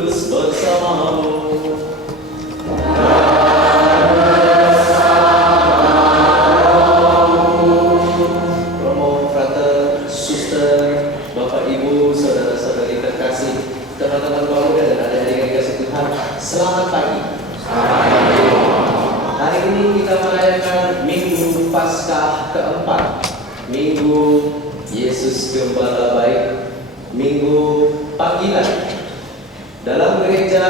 Kudus bersamamu. Romo, frater, suster, bapak, ibu, saudara-saudari terkasih, teman-teman pemuda dan adik-adik yang dikasih Tuhan, selamat pagi. Hari ini kita merayakan Minggu Paskah keempat, Minggu Yesus Gembala Baik, Minggu panggilan. Dalam gereja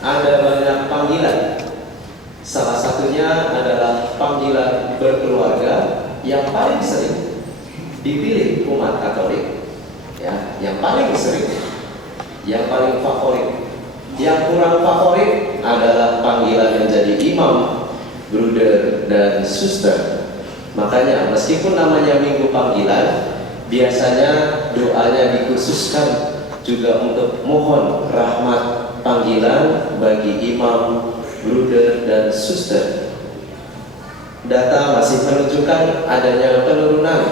ada banyak panggilan. Salah satunya adalah panggilan berkeluarga yang paling sering dipilih umat Katolik. Ya, yang paling sering, yang paling favorit. Yang kurang favorit adalah panggilan menjadi imam, bruder, dan suster. Makanya meskipun namanya Minggu Panggilan, biasanya doanya dikhususkan juga untuk mohon rahmat panggilan bagi imam, bruder, dan suster. Data masih menunjukkan adanya penurunan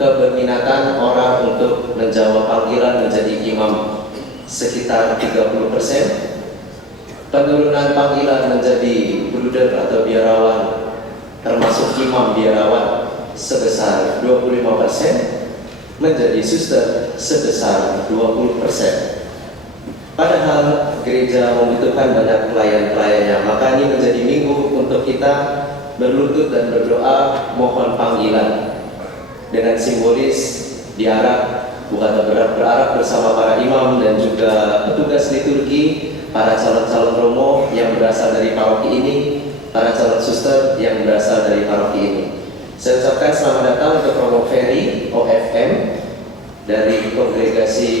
keberminatan orang untuk menjawab panggilan menjadi imam sekitar 30%, penurunan panggilan menjadi bruder atau biarawan termasuk imam biarawan sebesar 25%, menjadi suster sebesar 20%. Padahal gereja membutuhkan banyak pelayan-pelayannya, maka ini menjadi minggu untuk kita berlutut dan berdoa mohon panggilan. Dengan simbolis diarak, bukan berarak bersama para imam dan juga petugas liturgi, para calon-calon romo yang berasal dari paroki ini, para calon suster yang berasal dari paroki ini. Saya ucapkan selamat datang untuk Romo Ferry OFM dari kongregasi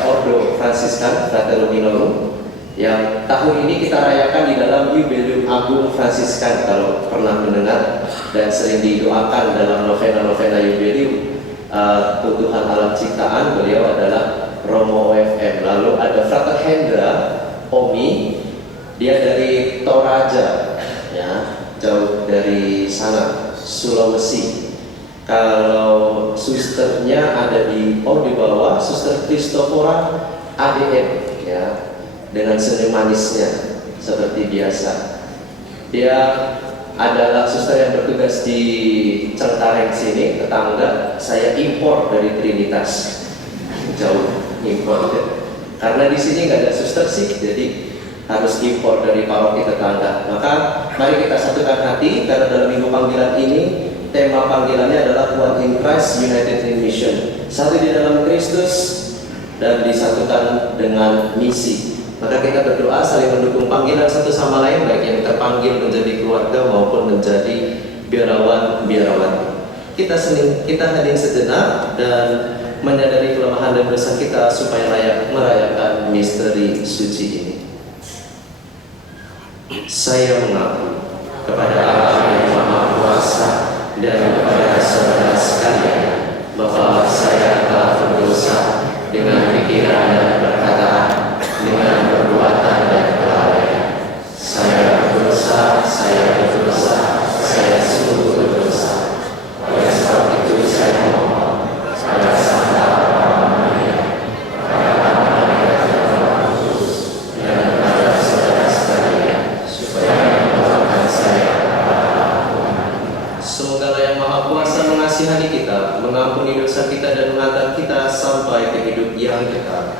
Ordo Fransiskan Frater Minorum yang tahun ini kita rayakan di dalam Jubileum Agung Fransiskan, kalau pernah mendengar dan sering didoakan dalam novena-novena Jubileum Tuhan Alam Ciptaan. Beliau adalah Romo OFM. Lalu ada Frater Hendra Omi, dia dari Toraja, ya, jauh dari sana, Sulawesi. Kalau susternya ada di bawah, Suster Kristofora ADM, ya, dengan senyum manisnya seperti biasa. Dia adalah suster yang bertugas di Cengkareng sini, tetangga. Saya impor dari Trinitas, jauh impor. Karena di sini nggak ada suster sih, jadi harus impor dari paroki tetangga. Maka mari kita satukan hati, karena dalam minggu panggilan ini tema panggilannya adalah One in Christ, United in Mission. Satu di dalam Kristus dan disatukan dengan misi. Maka kita berdoa saling mendukung panggilan satu sama lain, baik yang terpanggil menjadi keluarga maupun menjadi biarawan. Kita hening sejenak dan menyadari kelemahan dan dosa kita supaya layak merayakan misteri suci ini. Saya mengaku kepada Allah yang Maha Kuasa dan kepada saudara sekalian bahwa saya telah berdosa dengan pikiran dan perkataan, dengan perbuatan dan kelalaian. Saya berdosa, saya sungguh berdosa. Oleh sebab itu saya mohon pada Santa Bapa Maria, pada malaikat yang Roh Kudus, dan kepada saudara sekalian, supaya mendoakan saya kepada Tuhan. Semoga Allah yang Maha Kuasa mengasihi kita, mengampuni dosa kita dan mengangkat kita sampai ke hidup yang kekal.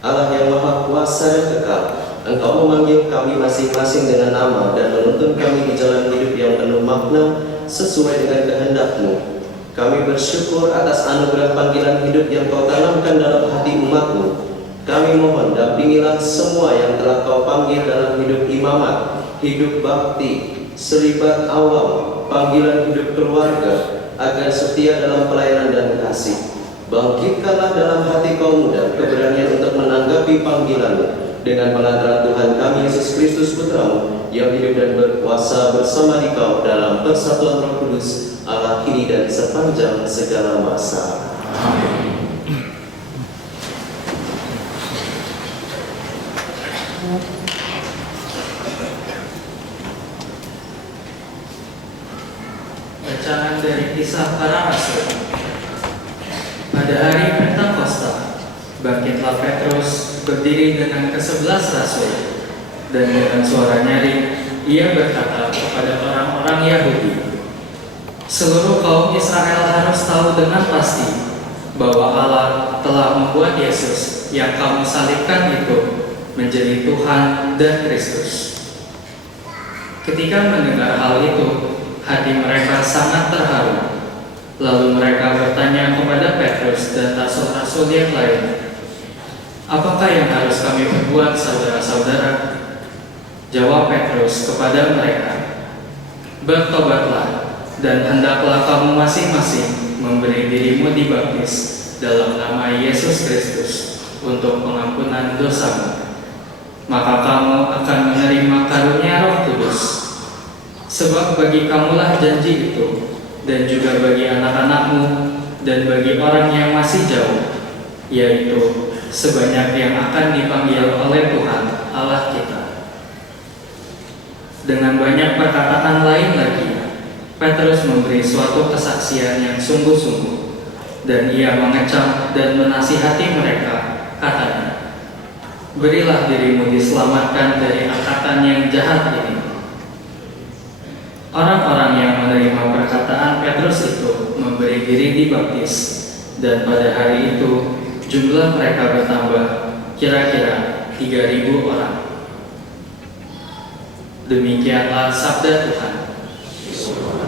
Allah yang Maha Kuasa dan Kekal, Engkau memanggil kami masing-masing dengan nama dan menuntun kami di jalan hidup yang penuh makna sesuai dengan kehendak-Mu. Kami bersyukur atas anugerah panggilan hidup yang Kau tanamkan dalam hati umat-Mu. Kami mohon dampingilah semua yang telah Kau panggil dalam hidup imamat, hidup bakti, selibat awam, panggilan hidup keluarga, agar setia dalam pelayanan dan kasih. Bangkitkanlah dalam hati kaum muda keberanian untuk menanggapi panggilan-Mu dengan pengantaran Tuhan kami Yesus Kristus Putra-Mu yang hidup dan berkuasa bersama di Kau dalam persatuan Roh Kudus, Allah kini dan sepanjang segala masa. Amin. Bacaan dari Kisah Para Rasul. Pada hari Pentakosta, bangkitlah Petrus berdiri dengan ke-11 rasul, dan dengan suara nyaring ia berkata kepada orang-orang Yahudi, "Seluruh kaum Israel harus tahu dengan pasti bahwa Allah telah membuat Yesus yang kamu salibkan itu menjadi Tuhan dan Kristus." Ketika mendengar hal itu, hati mereka sangat terharu. Lalu mereka bertanya kepada Petrus dan rasul-rasul yang lain, "Apakah yang harus kami perbuat, saudara-saudara?" Jawab Petrus kepada mereka, "Bertobatlah, dan hendaklah kamu masing-masing memberi dirimu dibaptis dalam nama Yesus Kristus untuk pengampunan dosamu. Maka kamu akan menerima karunia Roh Kudus. Sebab bagi kamulah janji itu, dan juga bagi anak-anakmu, dan bagi orang yang masih jauh, yaitu sebanyak yang akan dipanggil oleh Tuhan Allah kita." Dengan banyak perkataan lain lagi, Petrus memberi suatu kesaksian yang sungguh-sungguh, dan ia mengecam dan menasihati mereka, katanya, "Berilah dirimu diselamatkan dari angkatan yang jahat ini." Orang-orang yang menerima perkataan Petrus itu memberi diri dibaptis, dan pada hari itu jumlah mereka bertambah kira-kira 3.000 orang. Demikianlah sabda Tuhan. Tuhan,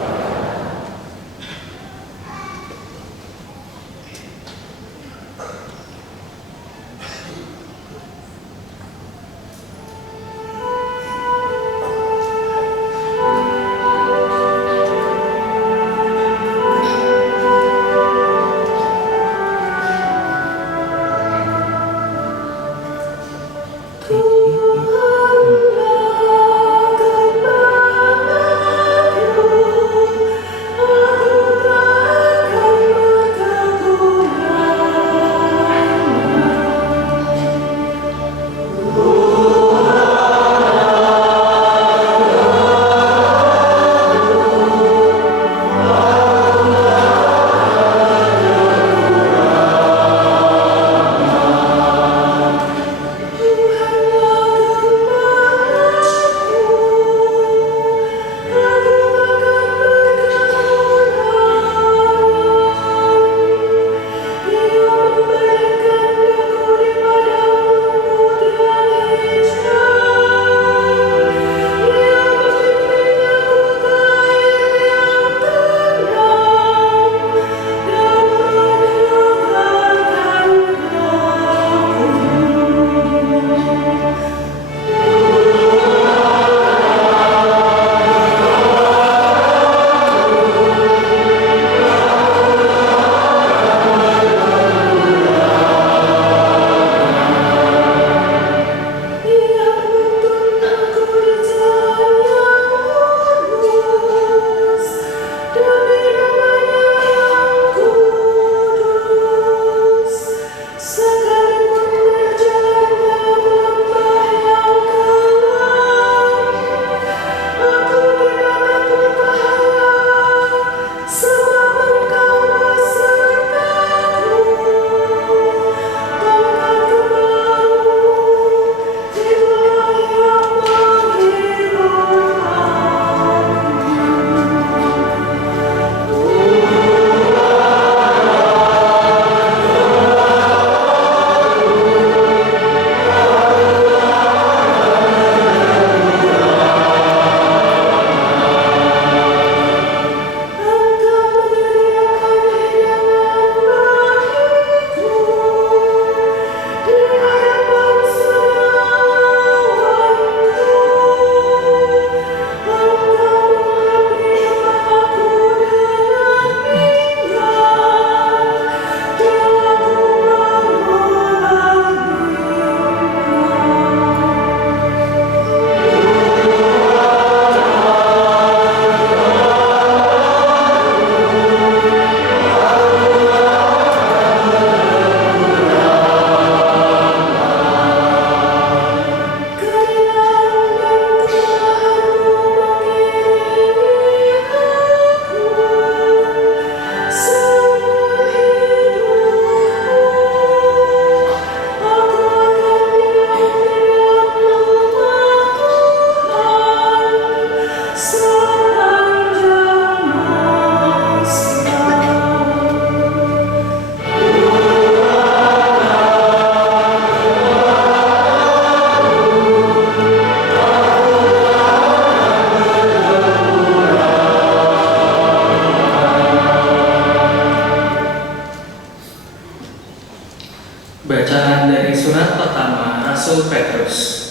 Bacaan dari surat pertama Rasul Petrus.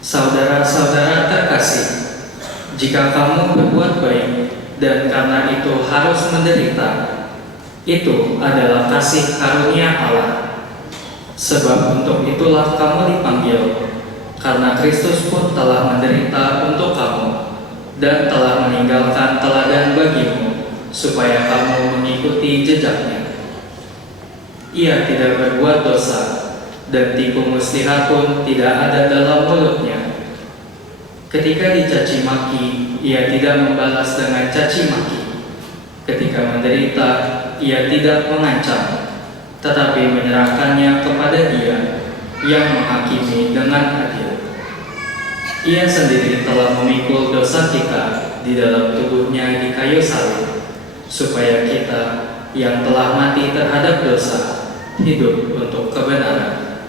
Saudara-saudara terkasih, jika kamu berbuat baik dan karena itu harus menderita, itu adalah kasih karunia Allah. Sebab untuk itulah kamu dipanggil, karena Kristus pun telah menderita untuk kamu dan telah meninggalkan teladan bagimu, supaya kamu mengikuti jejaknya. Ia tidak berbuat dosa, dan tipu muslihat pun tidak ada dalam mulutnya. Ketika dicaci maki, ia tidak membalas dengan caci maki. Ketika menderita, ia tidak mengancam, tetapi menyerahkannya kepada Dia yang menghakimi dengan adil. Ia sendiri telah memikul dosa kita di dalam tubuhnya di kayu salib, supaya kita yang telah mati terhadap dosa hidup untuk kebenaran.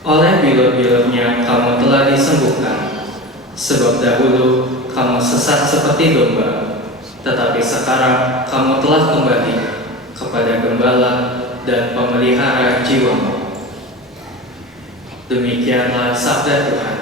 Oleh bilur-bilurnya kamu telah disembuhkan, sebab dahulu kamu sesat seperti domba, tetapi sekarang kamu telah kembali kepada gembala dan pemelihara jiwamu. Demikianlah sabda Tuhan.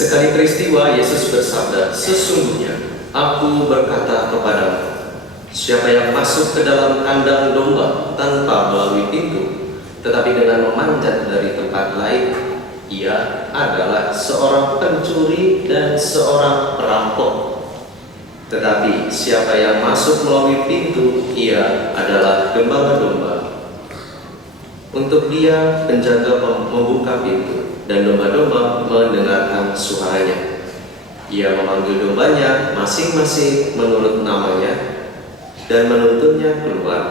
Sekali peristiwa Yesus bersabda, "Sesungguhnya Aku berkata kepadamu, siapa yang masuk ke dalam kandang domba tanpa melalui pintu, tetapi dengan memanjat dari tempat lain, ia adalah seorang pencuri dan seorang perampok. Tetapi siapa yang masuk melalui pintu, ia adalah gembala domba. Untuk Dia penjaga membuka pintu, dan domba-domba mendengarkan suaranya. Ia memanggil dombanya masing-masing menurut namanya dan menuntunnya keluar.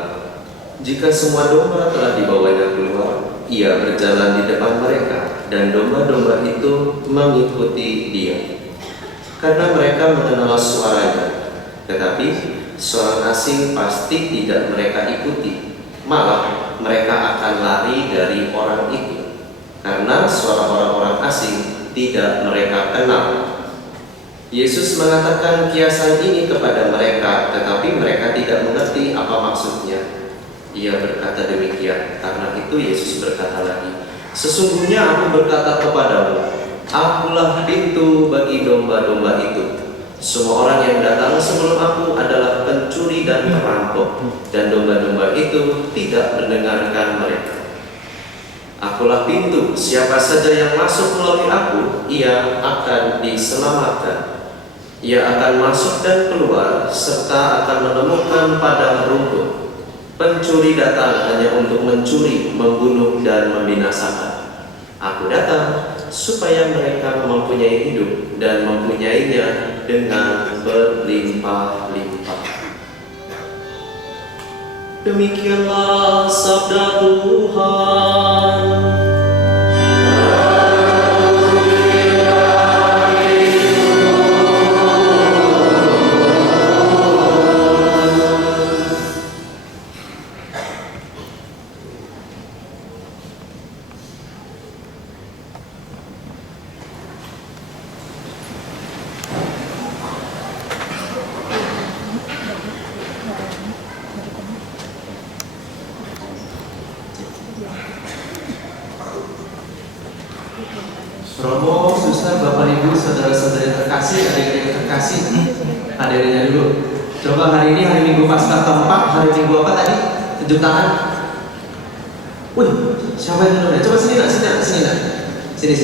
Jika semua domba telah dibawanya keluar, ia berjalan di depan mereka, dan domba-domba itu mengikuti Dia, karena mereka mengenal suaranya. Tetapi seorang asing pasti tidak mereka ikuti, malah mereka akan lari dari orang itu, karena suara orang-orang asing tidak mereka kenal." Yesus mengatakan kiasan ini kepada mereka, tetapi mereka tidak mengerti apa maksudnya. Ia berkata demikian, karena itu Yesus berkata lagi, "Sesungguhnya Aku berkata kepadamu, Akulah pintu bagi domba-domba itu. Semua orang yang datang sebelum Aku adalah pencuri dan perampok, dan domba-domba itu tidak mendengarkan mereka. Akulah pintu, siapa saja yang masuk melalui Aku, ia akan diselamatkan. Ia akan masuk dan keluar serta akan menemukan padang rumput. Pencuri datang hanya untuk mencuri, membunuh, dan membinasakan. Aku datang supaya mereka mempunyai hidup dan mempunyainya dengan berlimpah-limpah. Demikianlah sabda Tuhan. Romo, suster, bapak ibu, saudara-saudari terkasih, adik-adik terkasih, hadirnya dulu. Coba hari ini hari Minggu Paskah keempat, hari Minggu apa tadi? Tunjuk tangan. Wih, siapa yang dulu? Coba sini nak, sini,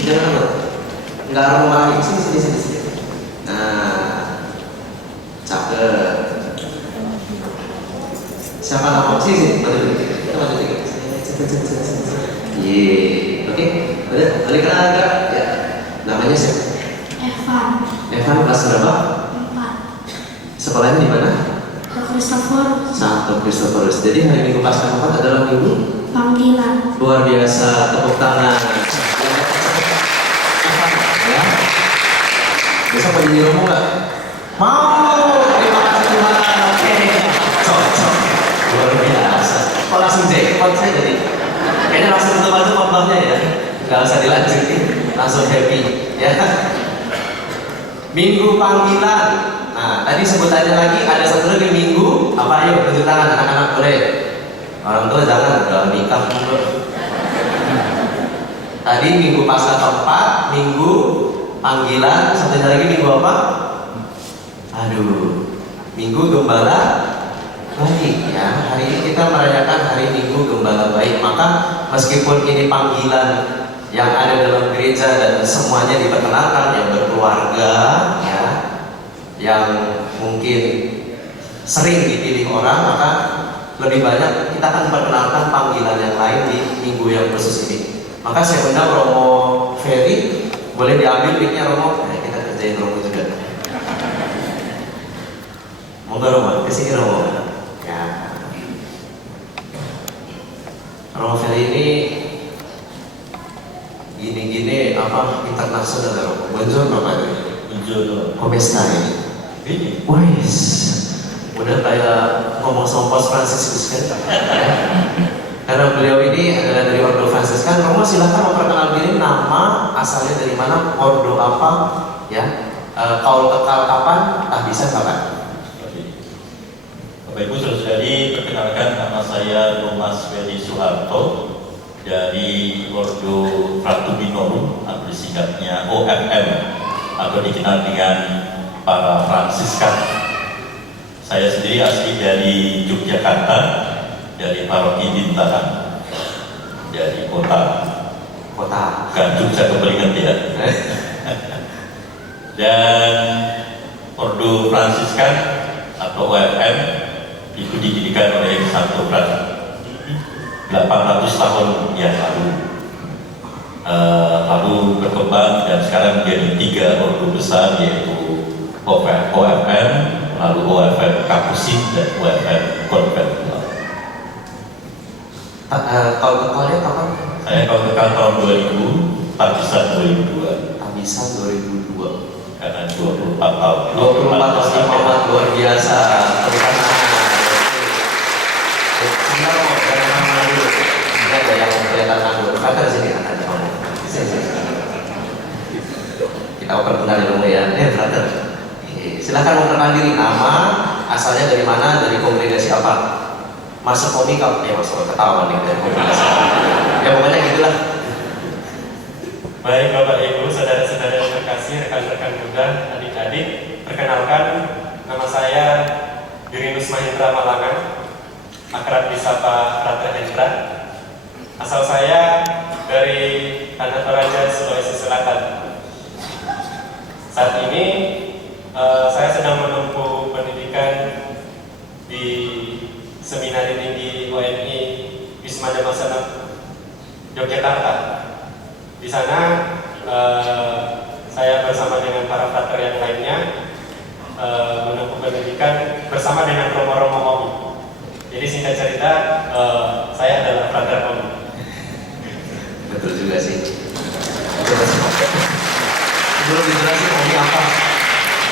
jangan takut. Enggak Romo lagi, sini. Nah, cakep. Siapa nama? Sini, maju dikit. Kita maju dikit. Oke, boleh kenal enggak? Ya. Namanya siapa? Evan kelas berapa? 4. Sekolahnya di mana? Santo Kristoforus. Jadi hari Minggu Paskah 4 adalah minggu panggilan. luar biasa. Tepuk tangan. Ya. Besok mau jadi Romo nggak? Mau. Terima kasih Tuhan. Oke. Cocok. Luar biasa. Kok langsung jackpot saya jadi? Kayaknya langsung tutup aja khotbahnya ya. Nggak usah dilanjutin. Langsung happy. Ya. Minggu panggilan. Nah, tadi sebutannya lagi ada satu lagi minggu. Apa ayo tunjuk tangan anak-anak boleh. Orang tua jangan udah nikah dulu. Tadi Minggu Paskah keempat, Minggu panggilan, satunya lagi minggu apa? Aduh, Minggu Gembala Baik ya. Hari ini kita merayakan hari Minggu Gembala Baik. Maka meskipun ini panggilan yang ada dalam gereja dan semuanya diperkenalkan, yang berkeluarga ya, yang mungkin sering dipilih orang, maka lebih banyak kita akan perkenalkan panggilan yang lain di minggu yang khusus ini. Maka saya undang Romo Ferry, boleh diambil mic-nya Romo? Nah, kita kerjain Romo juga. Moga Romo, kesini Romo. Ya. Romo Ferry ini gini-gini apa internasional Romo? Buongiorno Padre. Buongiorno. Come stai? Bene. Wes, udah kayak ngomong sama Paus Fransiskus kan? Karena beliau ini adalah dari Ordo Fransiskan. Romo silahkan memperkenalkan diri, nama, asalnya dari mana, Ordo apa, ya, kaul kekal kapan, bisa kapan? Bapak Ibu Saudari, perkenalkan nama saya Thomas Ferry Soeharto dari Ordo Fratum Minorum, atau disingkatnya OFM, atau dikenal dengan para Fransiskan. Saya sendiri asli dari Yogyakarta, dari Paroki Bintaran, dari kota bukan Jogja Kebelingan ya. Dan Ordo Fransiskan atau OFM itu didirikan oleh Santo Franciscus 800 tahun yang lalu, lalu berkembang dan sekarang menjadi 3 ordo besar, yaitu OFM, lalu OFM Kapusin dan OFM Konventual. Kalau kekalnya kapan? Saya kalau kekal tahun 2000, Tabisan 2002. Tabisan 2002. Karena 24 tahun. 24 tahun imamat luar biasa. Terima ada yang kelihatan nganggur. Kata sini ada kamu. Sini. Kita perkenalkan dulu ya. Brother. Silakan memperkenalkan diri, nama, asalnya dari mana, dari kongregasi apa? Masuk komika, ya masuk ketahuan nih dari kongregasi. Ya pokoknya gitulah. Baik Bapak Ibu, saudara-saudara yang terkasih, rekan-rekan muda, adik-adik, perkenalkan nama saya Yurinus Mahendra Malangan, akrab disapa Frater Hendra. Asal saya dari Tanah Toraja, Sulawesi Selatan. Saat ini saya sedang menempuh pendidikan di Seminari Tinggi UNI Wisma Dhammasena Yogyakarta. Di sana saya bersama dengan para frater yang lainnya menempuh pendidikan bersama dengan romo-romo OMI. Jadi singkat cerita, saya adalah frater OMI. Betul juga sih. Belum dijelasin OMI apa.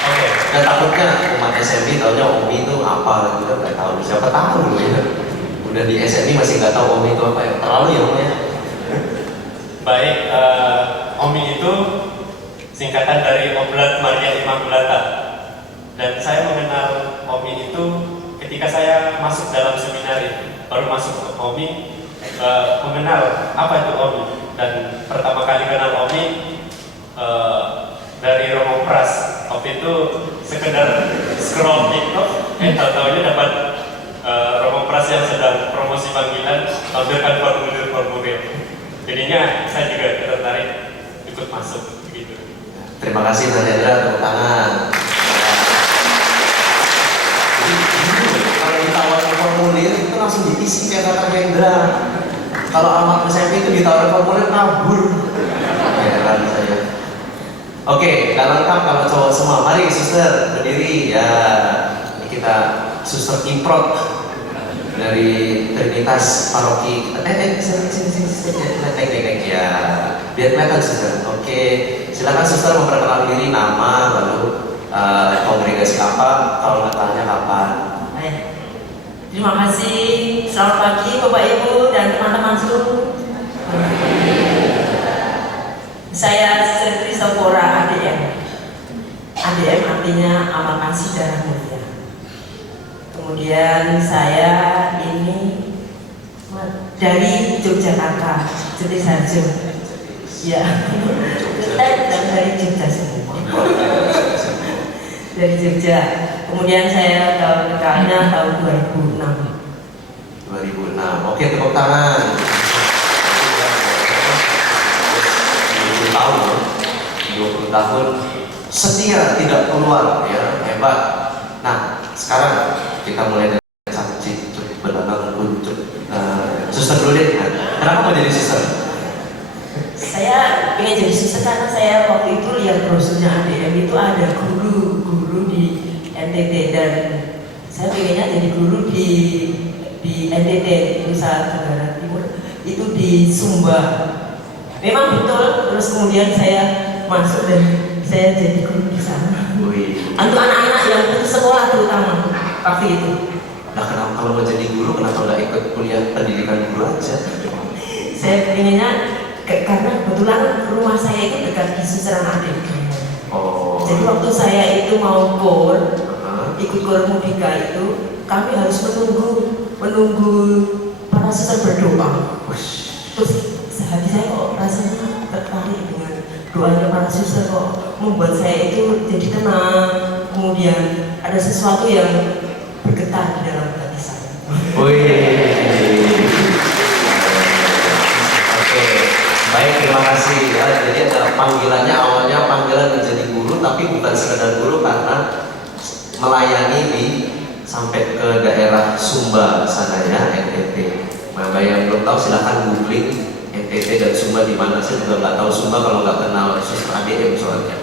Oke. Dan takutnya umat SMI taunya OMI itu apa, kita nggak tahu. Siapa tahu ya. Udah di SMI masih nggak tahu OMI itu apa ya. Terlalu ya OMI ya. Baik, OMI itu singkatan dari Oblat Maria Immaculata. Dan saya mengenal OMI itu ketika saya masuk dalam seminari, baru masuk ke OMI, mengenal apa itu OMI. Dan pertama kali kenal OMI dari Romo Pras. Waktu itu sekedar scroll TikTok, tahu-tahunya dapat Romo Pras yang sedang promosi panggilan, tampilkan formulir-formulir. Jadinya saya juga tertarik ikut masuk begitu. Terima kasih Mas Hendra, tepuk tangan. Jadi kalau ditawarin formulir itu langsung diisi kayak kata Hendra. Kalau alamat SMP itu ditawarin formulir kabur. Heran saya. Oke, nggak lengkap kalau cowok semua. Mari suster berdiri ya. Ini kita suster improt dari Trinitas Paroki. Sini ya. Biar kelihatan suster. Oke, silakan suster memperkenalkan diri, nama, lalu kongregasi apa, kalau Natalnya kapan. Terima kasih. Selamat pagi Bapak Ibu dan teman-teman seluruh. Saya Sister Christophora ADM. ADM artinya amal kasih darah mulia. Kemudian saya ini dari Yogyakarta, Jetisarjo. Ya, dan dari Jogja semua. Dari Jogja. Kemudian saya tahun depannya tahun 2006. 2006. Oke, tepuk tangan. 20 tahun, 20 tahun setia tidak keluar, ya hebat. Nah, sekarang kita mulai dari satu cicuk belakang kuncup. Suster dulu deh. Kenapa mau jadi suster? Saya ingin jadi suster karena saya waktu itu lihat brosurnya ADM itu ada guru di NTT dan saya pengennya jadi guru di NTT, Nusa Tenggara Timur, itu di Sumba. Memang betul, terus kemudian saya masuk dan saya jadi guru di sana. Untuk anak-anak yang putus sekolah terutama waktu itu. Nah, kenapa kalau mau jadi guru kenapa nggak ikut kuliah pendidikan guru aja? Saya pengennya karena kebetulan rumah saya itu dekat di Susteran Adik. Oh. Jadi waktu saya itu mau kor, ikut kor Mudika itu, kami harus menunggu para suster berdoa. Terus hati saya kok rasanya tertarik dengan doanya para suster, kok membuat saya itu jadi tenang. Kemudian ada sesuatu yang bergetar di dalam hati saya. Oke, baik, terima kasih ya. Jadi ada panggilannya, awalnya panggilan menjadi guru, tapi bukan sekedar guru karena melayani sampai ke daerah Sumba sana ya, NTT. Nah, yang belum tahu silahkan googling NTT dan Sumba di mana. Saya juga nggak tahu Sumba kalau nggak kenal suster ADM soalnya.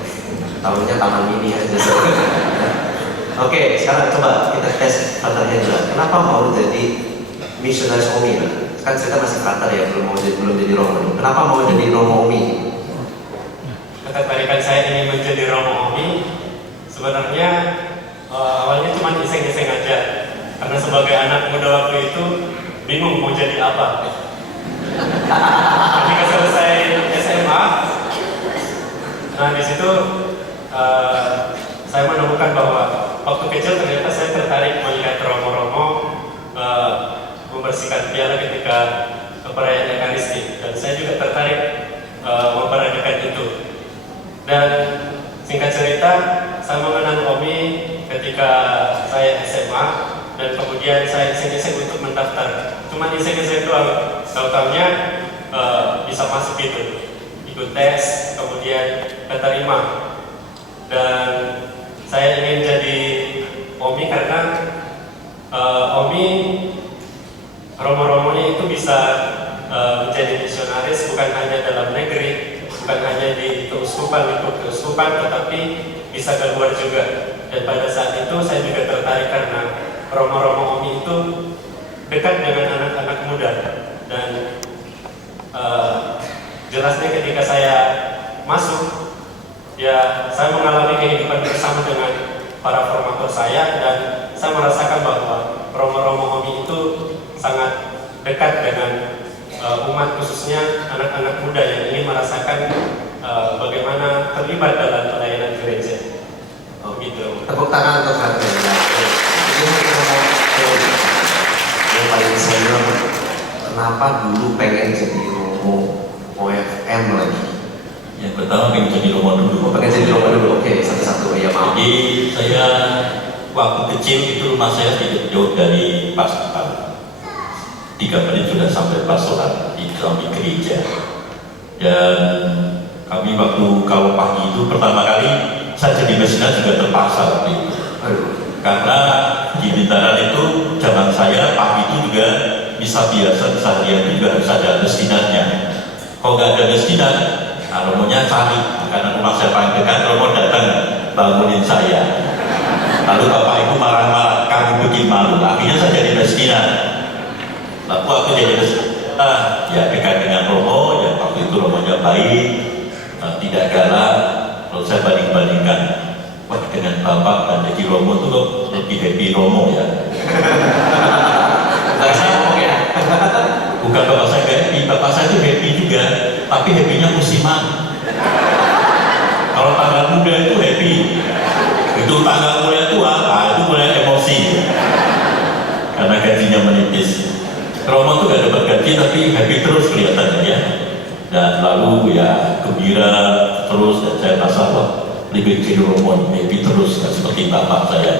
Tahunya taman mini aja. Oke, sekarang coba kita tes fraternya dulu. Kenapa mau jadi misionaris OMI? Kan kita masih frater ya, belum jadi romo. Kenapa mau jadi romo OMI? Ketertarikan saya ingin menjadi romo OMI sebenarnya awalnya cuma iseng-iseng aja. Karena sebagai anak muda waktu itu bingung mau jadi apa. Ketika selesai SMA, nah di situ saya menemukan bahwa waktu kecil ternyata saya tertarik melihat romo-romo membersihkan piala ketika perayaan Ekaristi, dan saya juga tertarik memperagakan itu. Dan singkat cerita, saya mengenal OMI ketika saya SMA, dan kemudian saya iseng-iseng untuk mendaftar. Cuma iseng-iseng doang, tahu-taunya bisa masuk gitu, ikut tes, kemudian keterima. dan saya ingin jadi OMI karena OMI romo-romonya itu bisa menjadi misionaris bukan hanya dalam negeri, bukan hanya di keuskupan, lingkup keuskupan, tetapi bisa keluar juga. Dan pada saat itu saya juga tertarik karena romo-romo OMI itu dekat dengan anak-anak muda. Dan jelasnya ketika saya masuk, ya saya mengalami kehidupan bersama dengan para formator saya, dan saya merasakan bahwa romo-romo OMI itu sangat dekat dengan umat, khususnya anak-anak muda yang ingin merasakan bagaimana terlibat dalam pelayanan gereja. Gitu. Tepuk tangan untuk harganya. Yang paling senior, kenapa dulu pengen jadi romo OFM lagi? Yang pertama pengen jadi romo dulu. Pengen jadi romo dulu, oke, satu-satu ya maaf. Jadi saya waktu kecil itu rumah saya tidak jauh dari pastoran. 3 menit sudah sampai pastoran di samping gereja. Dan kami waktu kalau pagi itu pertama kali saya jadi mesinas juga terpaksa waktu itu. Karena di Bintaran itu zaman saya pagi itu juga bisa biasa seharian juga harus ada mestinannya. Kalau nggak ada mestinan, romonya cari, karena rumah saya paling dekat, romo datang bangunin saya. Lalu bapak ibu marah-marah, kamu bikin malu. Akhirnya saya jadi mestinan. Lalu aku jadi mestinan, ya dekat dengan romo, ya waktu itu romonya baik, tidak galak. Lalu saya banding-bandingkan, wah dengan bapak dan jadi romo itu lebih happy romo ya. Bukan bapak saya happy, bapak saya itu happy juga, tapi happy-nya musiman. Kalau tanggal muda itu happy, itu tanggal mulai tua, itu mulai emosi. Karena gajinya menipis. Romo itu gak dapat gaji tapi happy terus kelihatannya ya. Dan lalu ya gembira terus, dan saya merasa wah lebih jadi romo happy terus, gak seperti bapak saya.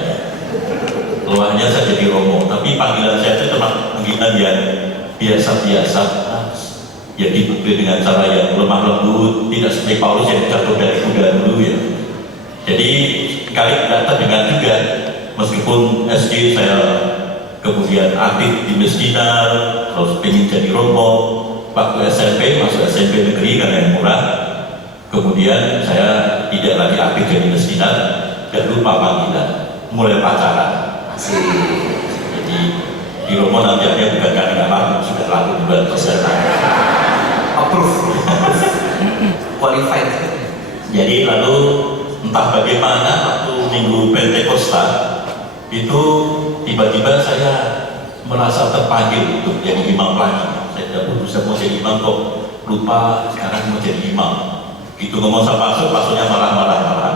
Keluarnya saya jadi romo, tapi panggilan saya itu memang panggilan yang biasa-biasa, ya dipanggil dengan cara yang lemah lembut, tidak seperti Paulus yang jatuh dari kuda dulu ya. Jadi kali datang dengan juga, meskipun SD saya kemudian aktif di Mestinar, terus ingin jadi romo. Waktu SMP masuk SMP negeri karena yang murah, kemudian saya tidak lagi aktif jadi Mestinar dan lupa panggilan, mulai pacaran. Jadi di romo nanti akhirnya bukan karena nggak laku, sudah laku bulan peserta. Approve. Qualified. Jadi lalu entah bagaimana waktu minggu Pentakosta itu tiba-tiba saya merasa terpanggil untuk jadi imam lagi. Saya tidak bisa mau jadi imam kok, lupa sekarang mau jadi imam. Gitu ngomong sama pastornya marah-marah.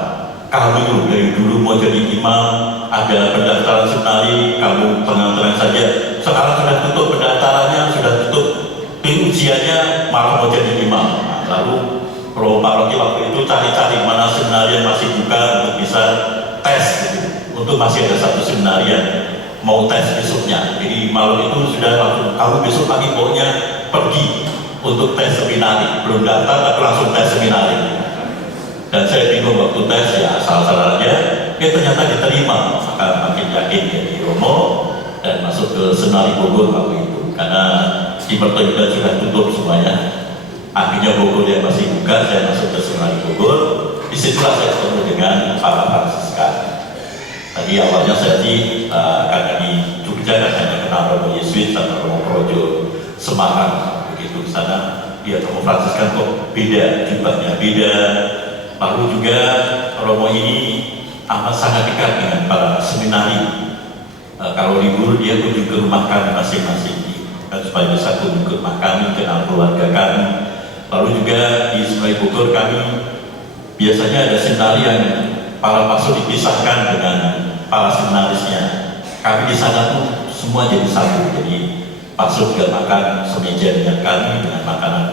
Kamu dari dulu mau jadi imam, ada pendaftaran seminari, kamu tenang-tenang saja. Sekarang sudah tutup pendaftarannya, sudah tutup ujiannya, malah mau jadi imam. Nah, lalu paroki waktu itu cari-cari mana seminari yang masih buka untuk bisa tes gitu. Untuk masih ada satu seminari yang mau tes besoknya. Jadi malam itu sudah langsung, kamu besok pagi pokoknya pergi untuk tes seminari. Belum daftar tapi langsung tes seminari. Dan saya bingung waktu tes, ya salah-salah aja, ternyata diterima. Maka makin yakin jadi romo dan masuk ke seminari Bogor waktu itu. Karena di pertunjukan sudah tutup semuanya. Akhirnya Bogor yang masih buka, saya masuk ke seminari Bogor. Disitulah saya ketemu dengan para Fransiskan. Tadi awalnya saya sih karena di Jogja kan hanya kenal Romo Yesuit sama Romo Projo Semarang. Begitu di sana, dia Romo Fransiskan kok beda, jubahnya beda. Lalu juga Romo ini amat sangat dekat dengan para seminari. Kalau libur dia kunjung ke rumah kami masing-masing, dan supaya bisa kunjung ke rumah kami, kenal keluarga kami. Lalu juga di Seminari Bogor kami biasanya ada seminari yang para pastor dipisahkan dengan para seminarisnya. Kami di sana tuh semua jadi satu. Jadi pastor juga makan semeja dengan kami dengan makanan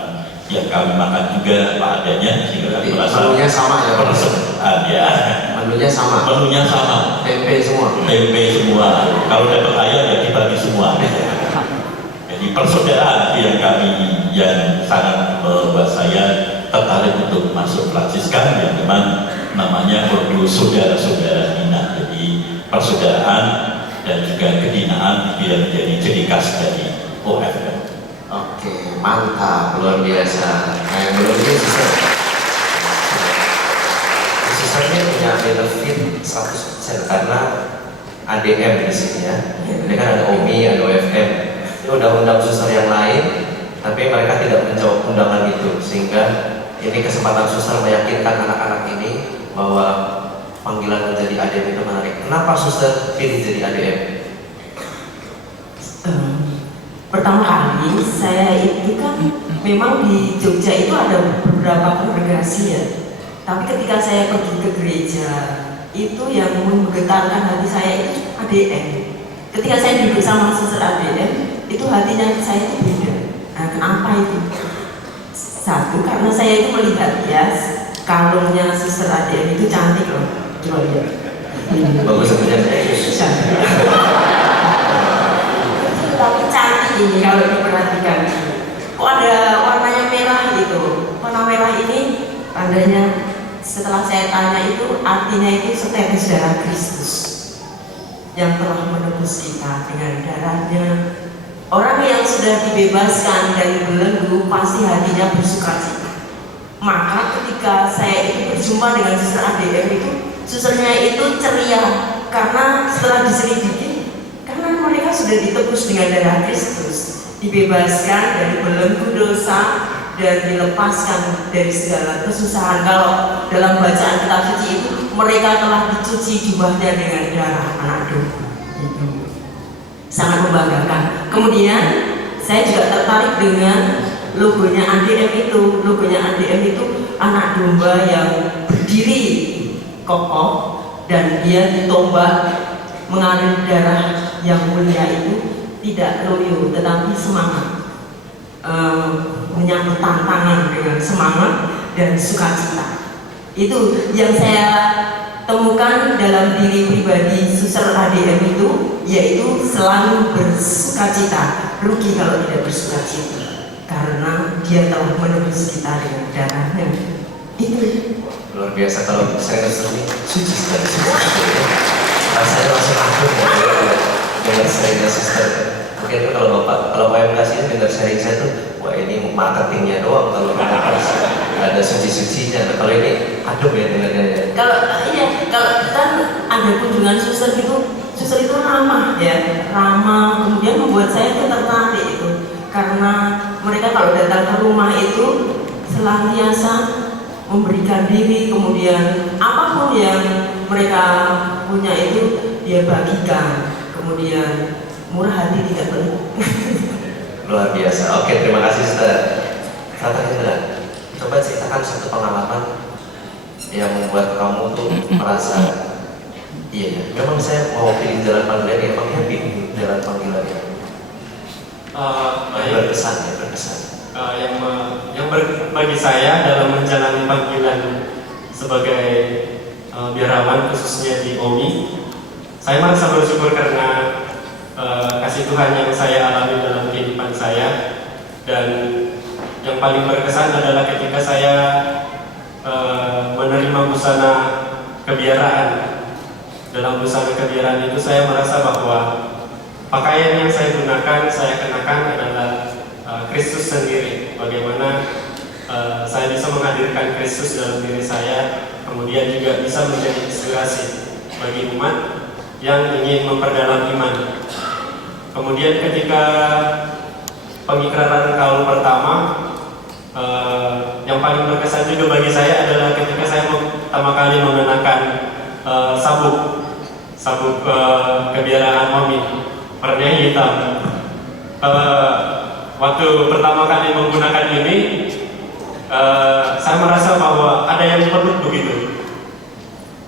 yang kami makan juga apa adanya, sehingga kami merasa menunya sama ya, persembahan ya. Menunya sama. Menunya sama. Tempe semua. Tempe semua. Kalau dapat ayam ya dibagi semua. Jadi persaudaraan itu yang kami yang sangat membuat saya tertarik untuk masuk Fransiskan, yang memang namanya ordo saudara-saudara Nina. Jadi persaudaraan dan juga kedinaan biar jadi khas dari OFM. Oke, mantap, luar biasa. Nah, yang belum ini sisternya punya benefit 100% karena ADM di sini ya. Ini kan ada OMI, ada OFM. Ini undang-undang suster yang lain, tapi mereka tidak menjawab undangan itu, sehingga ini kesempatan suster meyakinkan anak-anak ini bahwa panggilan menjadi ADM itu menarik. Kenapa suster pilih jadi ADM? Pertama kali saya itu kan memang di Jogja itu ada beberapa kongregasi ya. Tapi ketika saya pergi ke gereja, itu yang menggetarkan hati saya itu ADM. Ketika saya duduk sama suster ADM, itu hatinya saya itu beda. Nah, kenapa itu? Satu, karena saya itu melihat ya, kalungnya suster ADM itu cantik loh. Coba lihat. Bagus sebenarnya saya. Tapi cantik ini kalau diperhatikan. Kok ada warnanya merah gitu? Warna merah ini tandanya, setelah saya tanya itu artinya itu setetes darah Kristus yang telah menebus kita dengan darahnya. Orang yang sudah dibebaskan dari belenggu pasti hatinya bersukacita. Maka ketika saya itu berjumpa dengan suster ADM itu, susternya itu ceria karena setelah diselidiki, karena mereka sudah ditebus dengan darah Kristus, dibebaskan dari belenggu dosa dan dilepaskan dari segala kesusahan. Kalau dalam bacaan kitab suci itu, mereka telah dicuci jubahnya dengan darah anak domba. Sangat membanggakan. Kemudian saya juga tertarik dengan logonya ADM itu. Logonya ADM itu anak domba yang berdiri kokoh dan dia ditombak mengalir darah yang mulia itu, tidak loyo tetapi semangat, menyambut tantangan dengan semangat dan sukacita. Itu yang saya temukan dalam diri pribadi suster ADM itu, yaitu selalu bersukacita. Rugi kalau tidak bersukacita, karena dia telah menebus kita dengan darahnya. Itu Luar biasa. Kalau saya kesini suci sekali, rasanya langsung akur ya dengar sharingnya suster. Mungkin kalau Pak kasih dengar sharing saya tuh, wah ini marketingnya doang, kalau nggak ada suci-sucinya. Nah, kalau ini adem ya dengarnya. kalau kan ada kunjungan suster itu ramah ya, ramah, kemudian membuat saya itu tertarik itu, karena mereka kalau datang ke rumah itu senantiasa memberikan diri, kemudian apapun yang mereka punya itu dia bagikan, kemudian murah hati tidak perlu. Luar biasa. Oke, terima kasih suster. Kata Hendra, coba ceritakan satu pengalaman yang membuat kamu tuh merasa, iya, memang saya mau pilih jalan panggilan ya, emang happy jalan panggilannya. Berkesan ya, berkesan. Bagi saya dalam menjalani panggilan sebagai biarawan khususnya di OMI, saya merasa bersyukur karena kasih Tuhan yang saya alami dalam kehidupan saya. Dan yang paling berkesan adalah ketika saya menerima busana kebiaraan. Dalam busana kebiaraan itu saya merasa bahwa pakaian yang saya gunakan, saya kenakan adalah Kristus sendiri. Bagaimana saya bisa menghadirkan Kristus dalam diri saya, kemudian juga bisa menjadi inspirasi bagi umat yang ingin memperdalam iman. Kemudian ketika pengikraran kaul pertama, yang paling berkesan juga bagi saya adalah ketika saya pertama kali mengenakan sabuk kebiaraan OMI warnanya hitam. Waktu pertama kali menggunakan ini, saya merasa bahwa ada yang perlu begitu,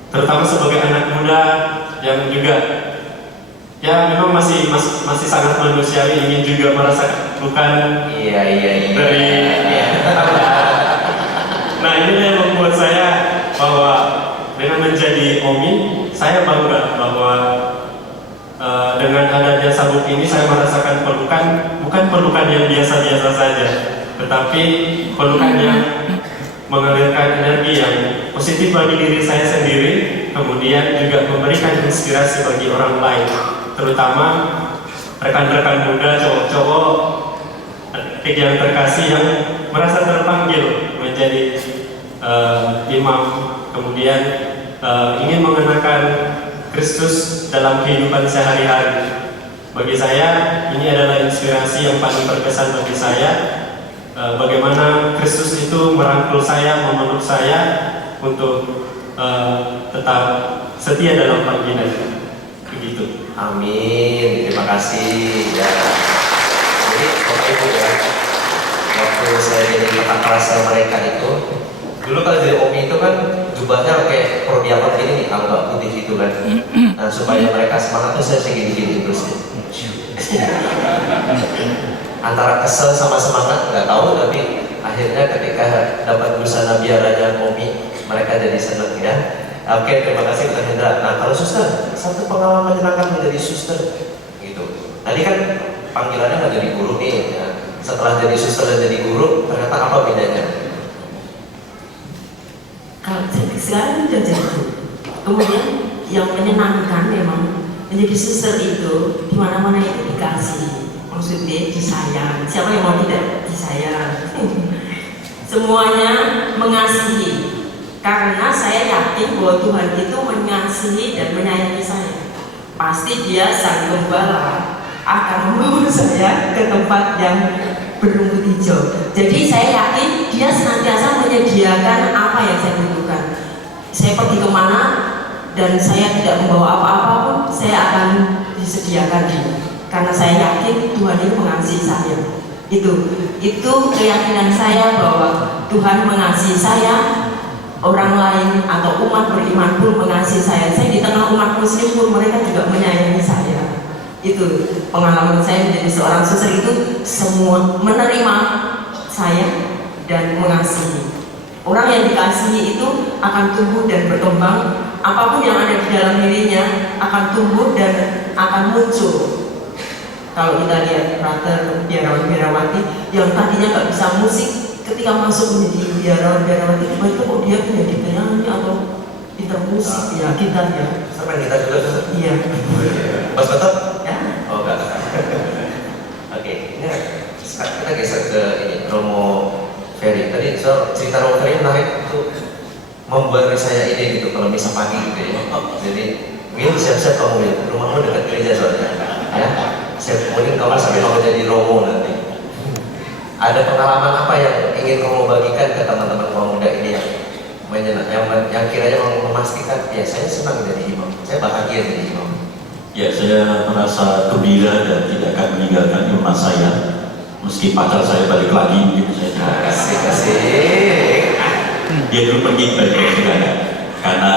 terutama sebagai anak muda yang juga ya memang masih sangat manusiawi, ingin juga merasakan bukan Iya. dari nah ini yang membuat saya bahwa dengan menjadi OMI saya bangga bahwa dengan adanya sabuk ini saya merasakan bukan pelukan yang biasa-biasa saja, tetapi pelukan yang mengalirkan energi yang positif bagi diri saya sendiri, kemudian juga memberikan inspirasi bagi orang lain, terutama rekan-rekan muda, cowok-cowok, adik yang terkasih yang merasa terpanggil menjadi imam, kemudian ingin mengenakan Kristus dalam kehidupan sehari-hari. Bagi saya, ini adalah inspirasi yang paling berkesan bagi saya. Bagaimana Kristus itu merangkul saya, memeluk saya untuk tetap setia dalam panggilan. Begitu. Amin. Terima kasih. Ya. Jadi Bapak Ibu ya, waktu saya jadi kakak kelasnya mereka itu, dulu kalau jadi Omi itu kan jubahnya kayak perdiaman gini nih, agak putih itu kan. Nah supaya mereka semangat tuh saya segini-gini terus. Antara kesel sama semangat nggak tahu, tapi akhirnya ketika dapat busana biaranya Omi, mereka jadi senang ya. Oke, terima kasih Pak Hendra. Nah kalau suster, satu pengalaman menyenangkan menjadi suster gitu. Tadi kan panggilannya nggak jadi guru nih ya. Setelah jadi suster dan jadi guru, ternyata apa bedanya? Kalau sekarang udah jadi guru. Kemudian yang menyenangkan memang menjadi suster itu di mana-mana itu dikasih, maksudnya disayang. Siapa yang mau tidak disayang? Semuanya mengasihi. Karena saya yakin bahwa Tuhan itu mengasihi dan menyayangi saya. Pasti Dia Sang Gembala akan membawa saya ke tempat yang berumput hijau. Jadi saya yakin Dia senantiasa menyediakan apa yang saya butuhkan. Saya pergi kemana dan saya tidak membawa apa-apa pun, saya akan disediakan Dia. Karena saya yakin Tuhan itu mengasihi saya. Itu keyakinan saya bahwa Tuhan mengasihi saya. Orang lain atau umat beriman pun mengasihi saya. Saya di tengah umat muslim pun mereka juga menyayangi saya. Itu pengalaman saya menjadi seorang suster, itu semua menerima saya dan mengasihi. Orang yang dikasihi itu akan tumbuh dan berkembang. Apapun yang ada di dalam dirinya akan tumbuh dan akan muncul. Kalau kita lihat Frater biarawati yang tadinya nggak bisa musik, ketika masuk menjadi biarawati, itu kok dia menjadi penyanyi atau pintar musik ya, gitar ya. Sampai kita juga suster. Iya. Mas Betot? Ya. Oh enggak. Oke, ini sekarang kita geser ke ini Romo Ferry. Tadi soal cerita Romo Ferry menarik itu, membuat saya ide gitu kalau misa pagi gitu ya. Jadi Will siap-siap kamu Will, rumahmu dekat gereja soalnya. Ya, siap mungkin kamu sampai mau jadi Romo nanti. Ada pengalaman apa yang ingin kamu bagikan ke teman-teman kaum muda ini yang kiranya memastikan ya saya senang jadi imam, saya bahagia jadi imam. Ya, saya merasa gembira dan tidak akan meninggalkan rumah saya meski pacar saya balik lagi gitu. Saya Kasih. dia dulu pergi balik ke Australia karena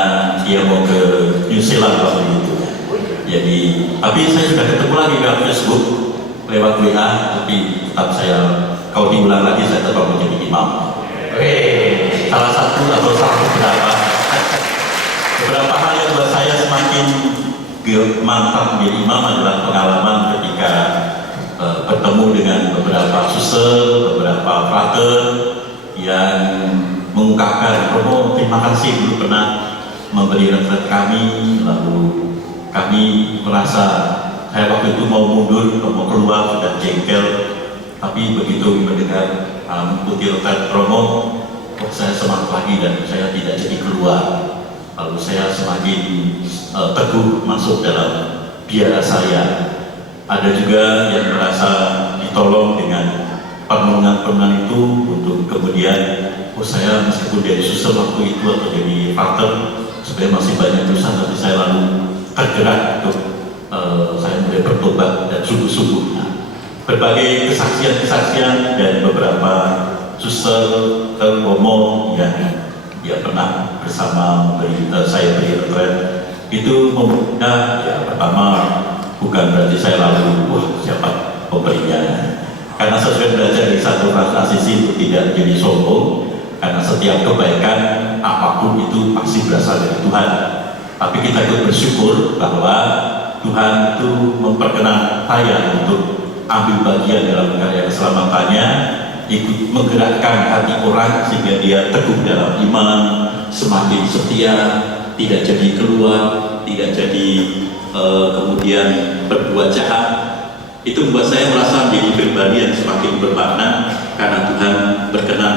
dia mau ke New Zealand waktu itu. Jadi, tapi saya sudah ketemu lagi lewat Facebook, lewat WA, tapi tetap saya, kalau diulang lagi saya tetap mau jadi imam. Salah satu atau beberapa hal yang buat saya semakin mantap menjadi imam adalah pengalaman ketika bertemu dengan beberapa suster, beberapa frater yang mengungkapkan, Romo terima kasih dulu pernah memberi retret kami, lalu kami merasa saya waktu itu mau mundur, mau keluar sudah jengkel, tapi begitu mendengar mengikuti retret Romo, saya semangat lagi dan saya tidak jadi keluar. Lalu saya semakin teguh masuk dalam biara saya. Ada juga yang merasa ditolong dengan permenungan-permenungan itu untuk kemudian, saya meskipun dari suster waktu itu atau jadi frater, sebenarnya masih banyak dosa, tapi saya lalu tergerak untuk saya mulai bertobat dan sungguh-sungguh. Berbagai kesaksian-kesaksian dan beberapa suster Romo yang dia pernah bersama saya beri retret itu membuka, ya pertama bukan berarti saya lalu wah siapa pemberinya, karena saya sudah belajar di satu Asisi itu tidak menjadi sombong, karena setiap kebaikan apapun itu pasti berasal dari Tuhan, tapi kita ikut bersyukur bahwa Tuhan itu memperkenan saya untuk ambil bagian dalam karya keselamatannya, ikut menggerakkan hati orang sehingga dia teguh dalam iman, semakin setia, tidak jadi keluar, tidak jadi kemudian berbuat jahat. Itu membuat saya merasa menjadi pribadi yang semakin bermakna karena Tuhan berkenan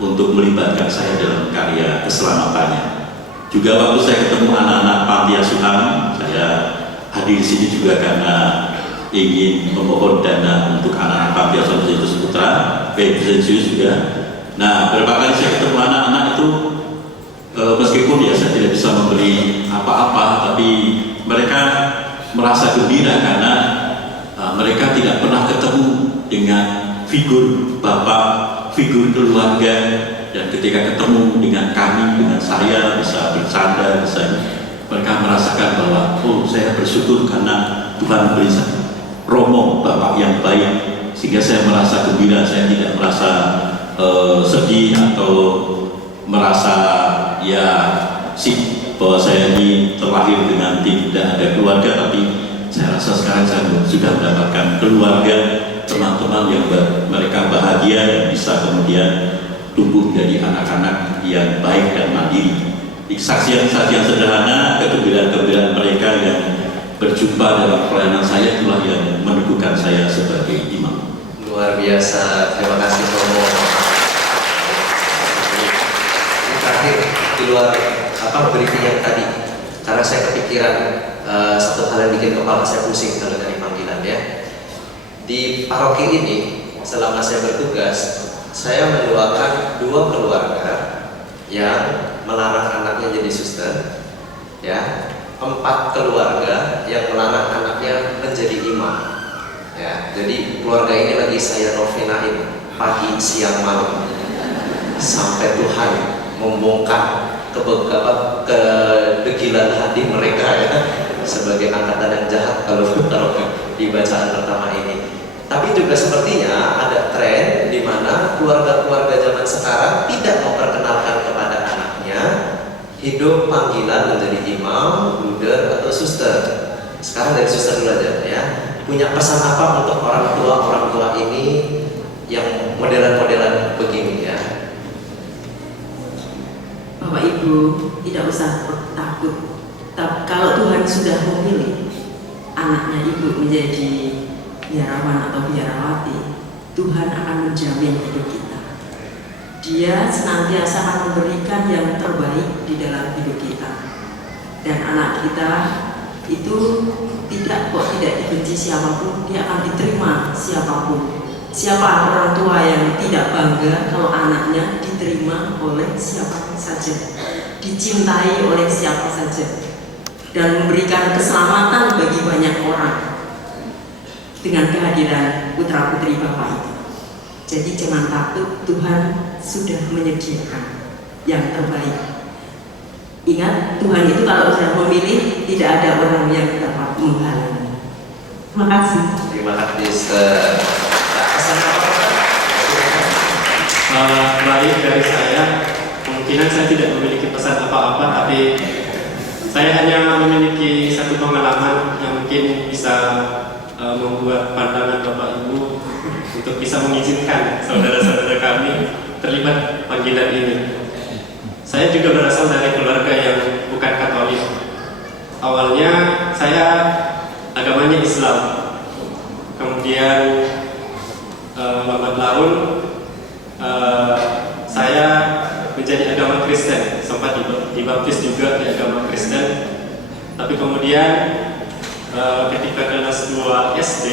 untuk melibatkan saya dalam karya keselamatannya. Juga waktu saya ketemu anak-anak panti asuhan, saya hadir di sini juga karena ingin memohon dana untuk anak-anak panti asuhan Yesus Putra, Yesus juga. Nah, beberapa kali saya ketemu anak-anak itu, meskipun ya saya tidak bisa memberi apa-apa, tapi mereka merasa gembira karena mereka tidak pernah ketemu dengan figur bapak, figur keluarga, dan ketika ketemu dengan kami, dengan saya, bisa bercanda, bisa mereka merasakan bahwa oh, saya bersyukur karena Tuhan beri romo bapak yang baik, sehingga saya merasa gembira. Saya tidak merasa sedih atau merasa ya bahwa saya ini terlahir dengan tidak ada keluarga, tapi saya rasa sekarang saya sudah mendapatkan keluarga, teman-teman yang mereka bahagia dan bisa kemudian tumbuh menjadi anak-anak yang baik dan mandiri. Saksian-saksian sederhana, kegembiraan-kegembiraan mereka yang berjumpa dalam pelayanan saya, itulah yang meneguhkan saya sebagai imam. Luar biasa, terima kasih Romo. Ini terakhir di luar briefing yang tadi, karena saya kepikiran satu hal yang bikin kepala saya pusing kalau dari panggilan ya. Di paroki ini selama saya bertugas, saya mendoakan 2 keluarga yang melarang anaknya jadi suster, ya, 4 keluarga yang melarang anaknya menjadi imam, ya. Jadi keluarga ini lagi saya novinain pagi, siang, malam sampai Tuhan membongkar kedegilan hati mereka ya, sebagai angkatan yang jahat kalau di bacaan pertama ini. Tapi juga sepertinya ada tren di mana keluarga-keluarga zaman sekarang tidak memperkenalkan kepada anaknya hidup panggilan menjadi imam, bruder, atau suster. Sekarang dari suster dulu aja ya. Punya pesan apa untuk orang tua ini yang modelan-modelan begini ya? Bapak Ibu tidak usah takut. Kalau Tuhan sudah memilih anaknya Ibu menjadi biarawan atau biarawati, Tuhan akan menjamin hidup kita. Dia senantiasa akan memberikan yang terbaik di dalam hidup kita. Dan anak kita itu tidak dibenci siapapun, dia akan diterima siapapun. Siapa orang tua yang tidak bangga kalau anaknya diterima oleh siapa saja, dicintai oleh siapa saja, dan memberikan keselamatan bagi banyak orang dengan kehadiran putra-putri Bapak itu. Jadi jangan takut, Tuhan sudah menyediakan yang terbaik. Ingat, Tuhan itu kalau sudah memilih, tidak ada orang yang dapat menghalangi. Terima kasih. Terima kasih. Baik, dari saya, kemungkinan saya tidak memiliki pesan apa-apa, tapi saya hanya memiliki satu pengalaman yang mungkin bisa membuat pandangan Bapak Ibu untuk bisa mengizinkan saudara-saudara kami terlibat panggilan ini. Saya juga berasal dari keluarga yang bukan Katolik. Awalnya saya agamanya Islam, kemudian lambat laun saya menjadi agama Kristen, sempat dibaptis juga di agama Kristen. Tapi kemudian ketika kelas 2 SD,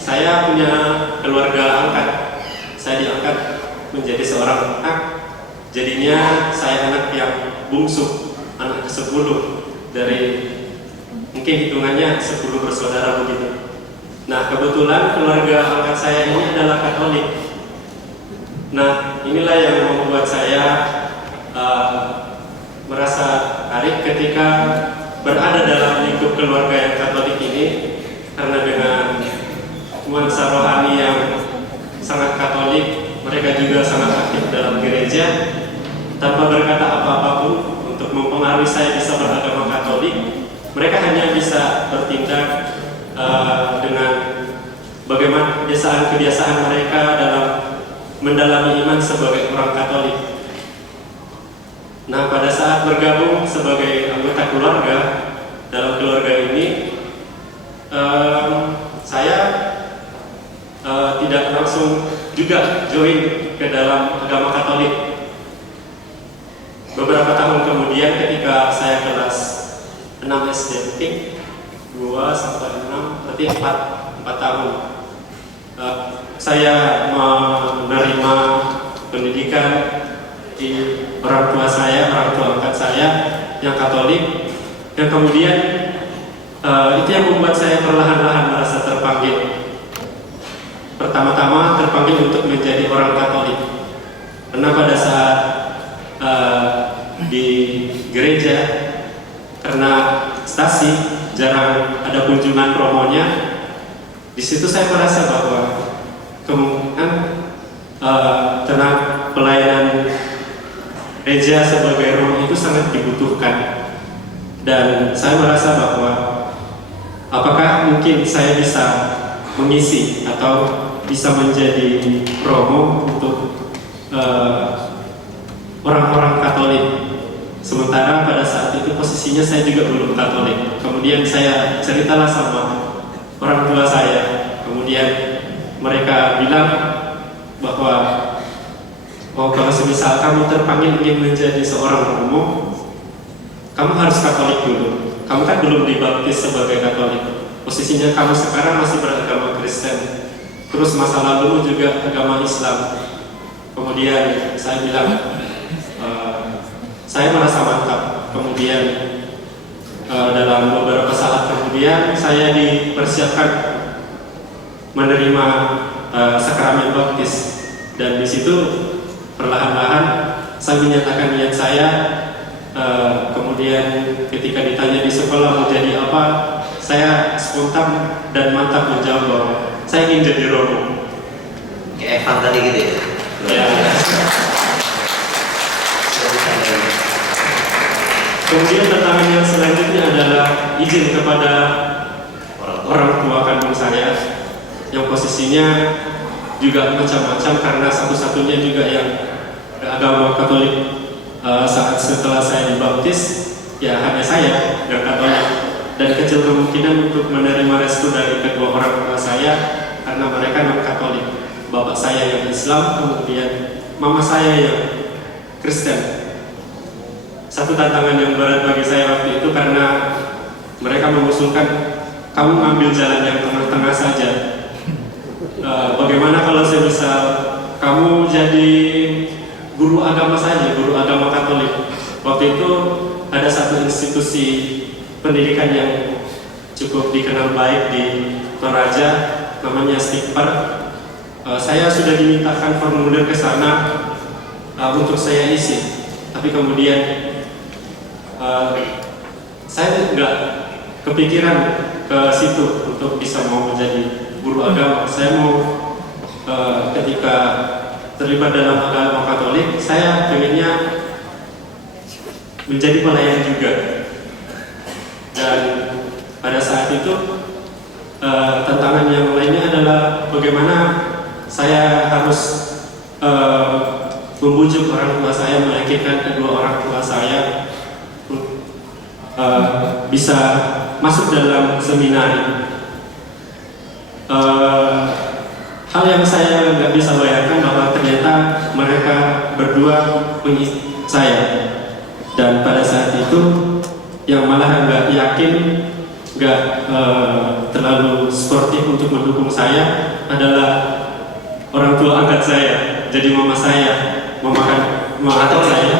saya punya keluarga angkat. Saya diangkat menjadi seorang anak. Jadinya saya anak yang bungsu, anak ke-10 dari mungkin hitungannya 10 bersaudara begitu. Nah, kebetulan keluarga angkat saya ini adalah Katolik. Nah, inilah yang membuat saya merasa tarik ketika berada dalam lingkup keluarga yang Katolik ini, karena dengan nuansa rohani yang sangat Katolik, mereka juga sangat aktif dalam gereja. Tanpa berkata apa-apapun untuk mempengaruhi saya bisa beragama Katolik, mereka hanya bisa bertindak dengan bagaimana kebiasaan-kebiasaan mereka dalam mendalami iman sebagai orang Katolik. Nah, pada saat bergabung sebagai anggota keluarga, dalam keluarga ini, saya tidak langsung juga join ke dalam agama Katolik. Beberapa tahun kemudian ketika saya kelas 6 SD, mungkin 2 sampai 6, berarti 4 tahun, saya menerima pendidikan di orang tua angkat saya yang Katolik, yang kemudian itu yang membuat saya perlahan-lahan merasa terpanggil. Pertama-tama terpanggil untuk menjadi orang Katolik, karena pada saat di gereja, karena stasi jarang ada kunjungan romonya, di situ saya merasa bahwa kemungkinan karena pelayanan gereja sebagai romo itu sangat dibutuhkan, dan saya merasa bahwa apakah mungkin saya bisa mengisi atau bisa menjadi romo untuk orang-orang Katolik. Sementara pada saat itu posisinya saya juga belum Katolik. Kemudian saya ceritalah sama orang tua saya. Kemudian mereka bilang bahwa kalau semisal kamu terpanggil ingin menjadi seorang romo, kamu harus Katolik dulu. Kamu kan belum dibaptis sebagai Katolik. Posisinya kamu sekarang masih beragama Kristen. Terus masa lalumu juga agama Islam. Kemudian saya bilang, saya merasa mantap. Kemudian dalam beberapa saat kemudian saya dipersiapkan menerima sakramen baptis, dan di situ perlahan-lahan saya menyatakan niat saya. Kemudian ketika ditanya di sekolah mau jadi apa, saya spontan dan mantap menjawab bahwa saya ingin jadi romo. Kayak Evan tadi gitu ya? Ya. Kemudian tantangan yang selanjutnya adalah izin kepada orang tua kandung saya, yang posisinya juga macam-macam, karena satu-satunya juga yang agama Katolik. Saat setelah saya dibaptis, ya hanya saya yang Katolik, dan kecil kemungkinan untuk menerima restu dari kedua orang tua saya karena mereka non Katolik. Bapak saya yang Islam, kemudian mama saya yang Kristen. Satu tantangan yang berat bagi saya waktu itu karena mereka mengusulkan kamu ambil jalan yang tengah-tengah saja. Bagaimana kalau semisal kamu jadi guru agama saja, guru agama Katolik. Waktu itu ada satu institusi pendidikan yang cukup dikenal baik di Toraja, namanya Stikper. Saya sudah dimintakan formulir ke sana untuk saya isi, tapi kemudian saya nggak kepikiran ke situ untuk bisa mau menjadi guru agama. Saya mau ketika terlibat dalam agama Katolik, saya pengennya menjadi pelayan juga. Dan pada saat itu tantangan yang lainnya adalah bagaimana saya harus membujuk orang tua saya, meyakinkan kedua orang tua saya bisa masuk dalam seminari. Hal yang saya nggak bisa bayangkan bahwa ternyata mereka berdua mengisi saya, dan pada saat itu yang malah nggak yakin, nggak terlalu sportif untuk mendukung saya adalah orang tua angkat saya. Jadi mama saya, mama angkat saya.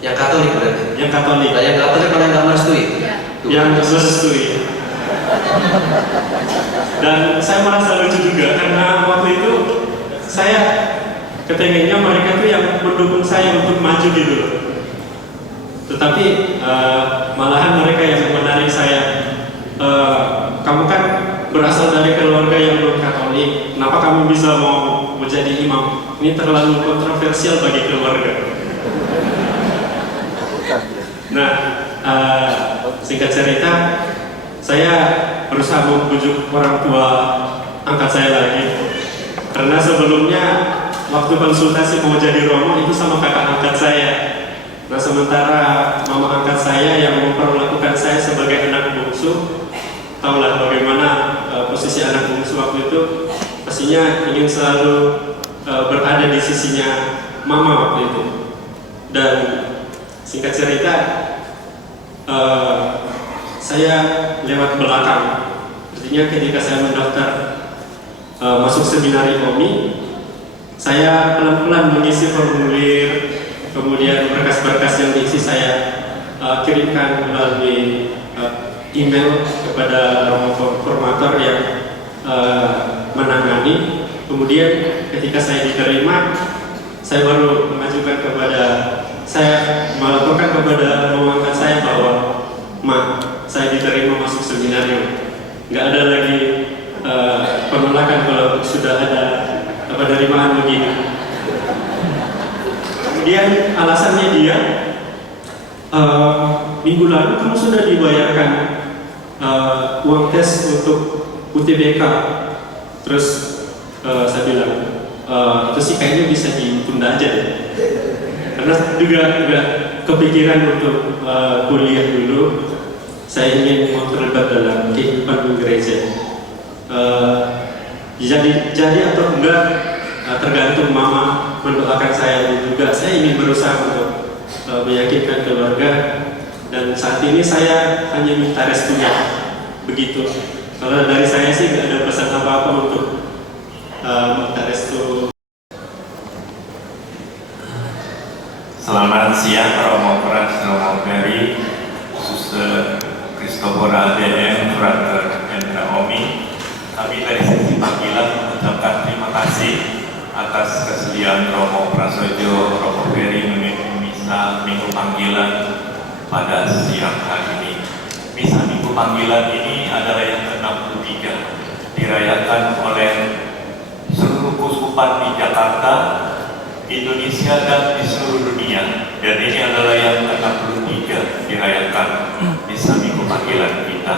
Yang Katolik berarti? Yang Katolik. Yang Katolik mana yang nggak merestui? Yang merestui. Dan saya merasa lucu juga karena waktu itu saya kepengennya mereka tuh yang mendukung saya untuk maju gitu loh. Tetapi malahan mereka yang menarik saya. Kamu kan berasal dari keluarga yang non Katolik, kenapa kamu bisa mau menjadi imam? Ini terlalu kontroversial bagi keluarga. Nah, singkat cerita, saya berusaha membujuk orang tua angkat saya lagi, karena sebelumnya waktu konsultasi mau jadi romo itu sama kakak angkat saya. Nah, sementara mama angkat saya yang memperlakukan saya sebagai anak bungsu, tahulah bagaimana posisi anak bungsu waktu itu, pastinya ingin selalu berada di sisinya mama waktu itu. Dan singkat cerita, saya lewat belakang. Artinya ketika saya mendaftar masuk seminari OMI, saya pelan-pelan mengisi formulir, kemudian berkas-berkas yang diisi saya kirimkan melalui email kepada romo formator yang menangani. Kemudian ketika saya diterima, saya baru saya melaporkan kepada romo angkat saya bahwa, "Ma, saya diterima masuk seminarium." Nggak ada lagi penolakan kalau sudah ada penerimaan begini. Kemudian alasannya dia, minggu lalu kamu sudah dibayarkan uang tes untuk UTBK. Terus saya bilang, itu sih kayaknya bisa ditunda aja deh. Karena juga kepikiran untuk kuliah dulu. Saya ingin mau terlibat dalam kehidupan gereja. Jadi atau enggak tergantung mama mendoakan saya juga. Saya ingin berusaha untuk meyakinkan keluarga, dan saat ini saya hanya minta restunya. Begitu. Kalau dari saya sih nggak ada pesan apa-apa untuk minta restu. Selamat siang Romo Pras, Romo Peri, Suster Christopher ADM, Frater Hendra Omi. Kami dari sisi panggilan mengucapkan terima kasih atas kesediaan Romo Prasojo, Romo Peri memimpin misa minggu panggilan pada siang hari ini. Misa minggu panggilan ini adalah yang ke-63, dirayakan oleh seluruh keuskupan di Jakarta, Indonesia, dan di seluruh dunia. Dan ini adalah yang ke-63 dirayakan misa minggu panggilan kita.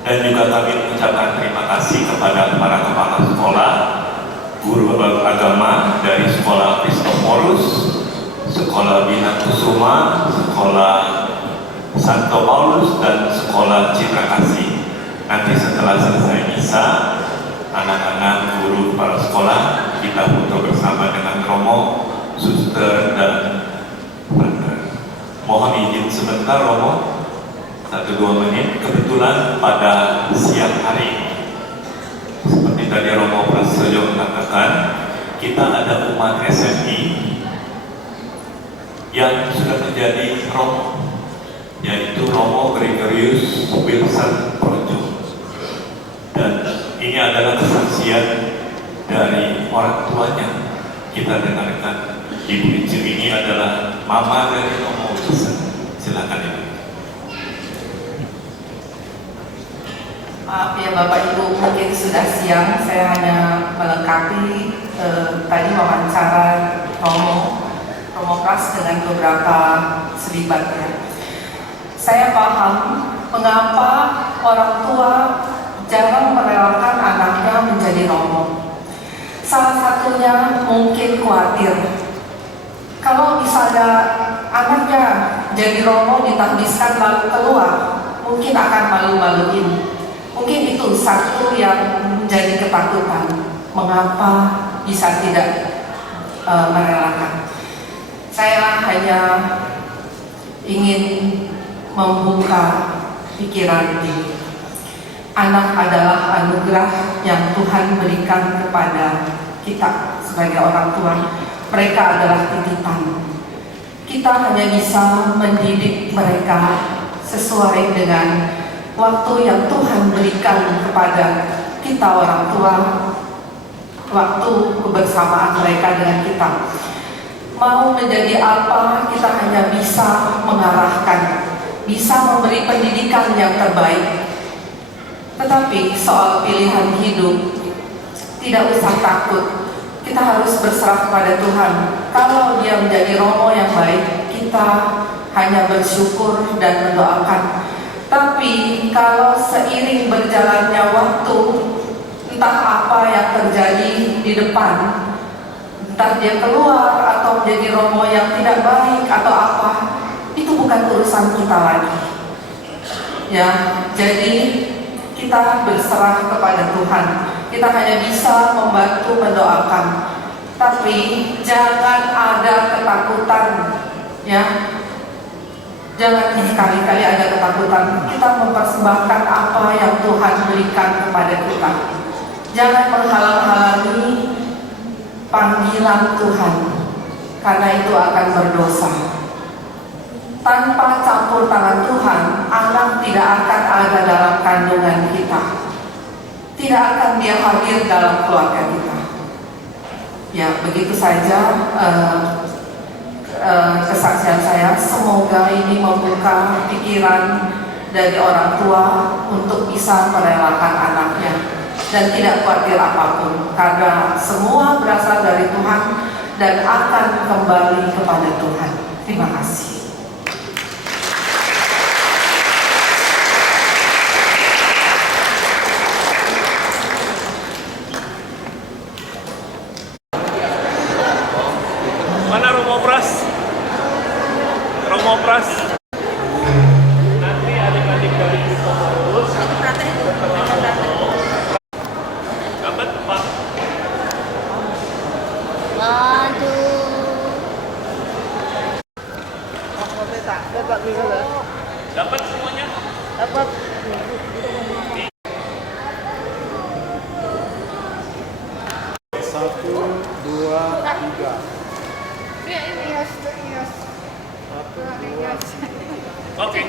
Dan juga kami mengucapkan terima kasih kepada para kepala sekolah, guru agama dari Sekolah Kristoforus, Sekolah Bina Kusuma, Sekolah Santo Paulus, dan Sekolah Citra Kasih. Nanti setelah selesai misa, anak-anak, guru, kepala sekolah, kita foto bersama dengan Romo, Suster, dan Frater. Mohon izin sebentar Romo, 1-2 menit. Kebetulan pada siang hari ini, seperti tadi Romo Prasojo mengatakan, kita ada umat SMI yang sudah menjadi Romo, yaitu Romo Gregorius Wilson Projo. Dan ini adalah kesaksian dari orang tuanya. Kita dengarkan. Ibu Icu ini adalah mama dari Romo Wilson. Silakan Ibu. Maaf ya Bapak Ibu, mungkin sudah siang. Saya hanya melengkapi tadi wawancara Romo Pras dengan beberapa selibatnya. Saya paham mengapa orang tua jarang merelakan anaknya menjadi romo. Salah satunya mungkin khawatir kalau misalnya anaknya jadi romo ditakbiskan lalu keluar, mungkin akan malu-maluin. Mungkin itu satu yang menjadi ketakutan, mengapa bisa tidak merelakan. Saya hanya ingin membuka pikiran ini. Anak adalah anugerah yang Tuhan berikan kepada kita sebagai orang tua. Mereka adalah titipan. Kita hanya bisa mendidik mereka sesuai dengan waktu yang Tuhan berikan kepada kita orang tua, waktu kebersamaan mereka dengan kita. Mau menjadi apa, kita hanya bisa mengarahkan, bisa memberi pendidikan yang terbaik. Tetapi soal pilihan hidup, tidak usah takut. Kita harus berserah kepada Tuhan. Kalau dia menjadi romo yang baik, kita hanya bersyukur dan mendoakan. Tapi kalau seiring berjalannya waktu, entah apa yang terjadi di depan, entah dia keluar atau menjadi romo yang tidak baik atau apa, itu bukan urusan kita lagi. Ya, jadi kita berserah kepada Tuhan. Kita hanya bisa membantu mendoakan, tapi jangan ada ketakutan, ya. Jangan sekali-kali ada ketakutan. Kita mempersembahkan apa yang Tuhan berikan kepada kita. Jangan menghalang-halangi panggilan Tuhan, karena itu akan berdosa. Tanpa campur tangan Tuhan, anak tidak akan ada dalam kandungan kita. Tidak akan dia hadir dalam keluarga kita. Ya, begitu saja kesaksian saya. Semoga ini membuka pikiran dari orang tua untuk bisa merelakan anaknya dan tidak khawatir apapun, karena semua berasal dari Tuhan dan akan kembali kepada Tuhan. Terima kasih. Mana Romo Pras? Romo Pras. Nanti adik-adik dari Kristoforus dapat tempat. Dapat semuanya? Dapat. Satu, dua, tiga. Oke,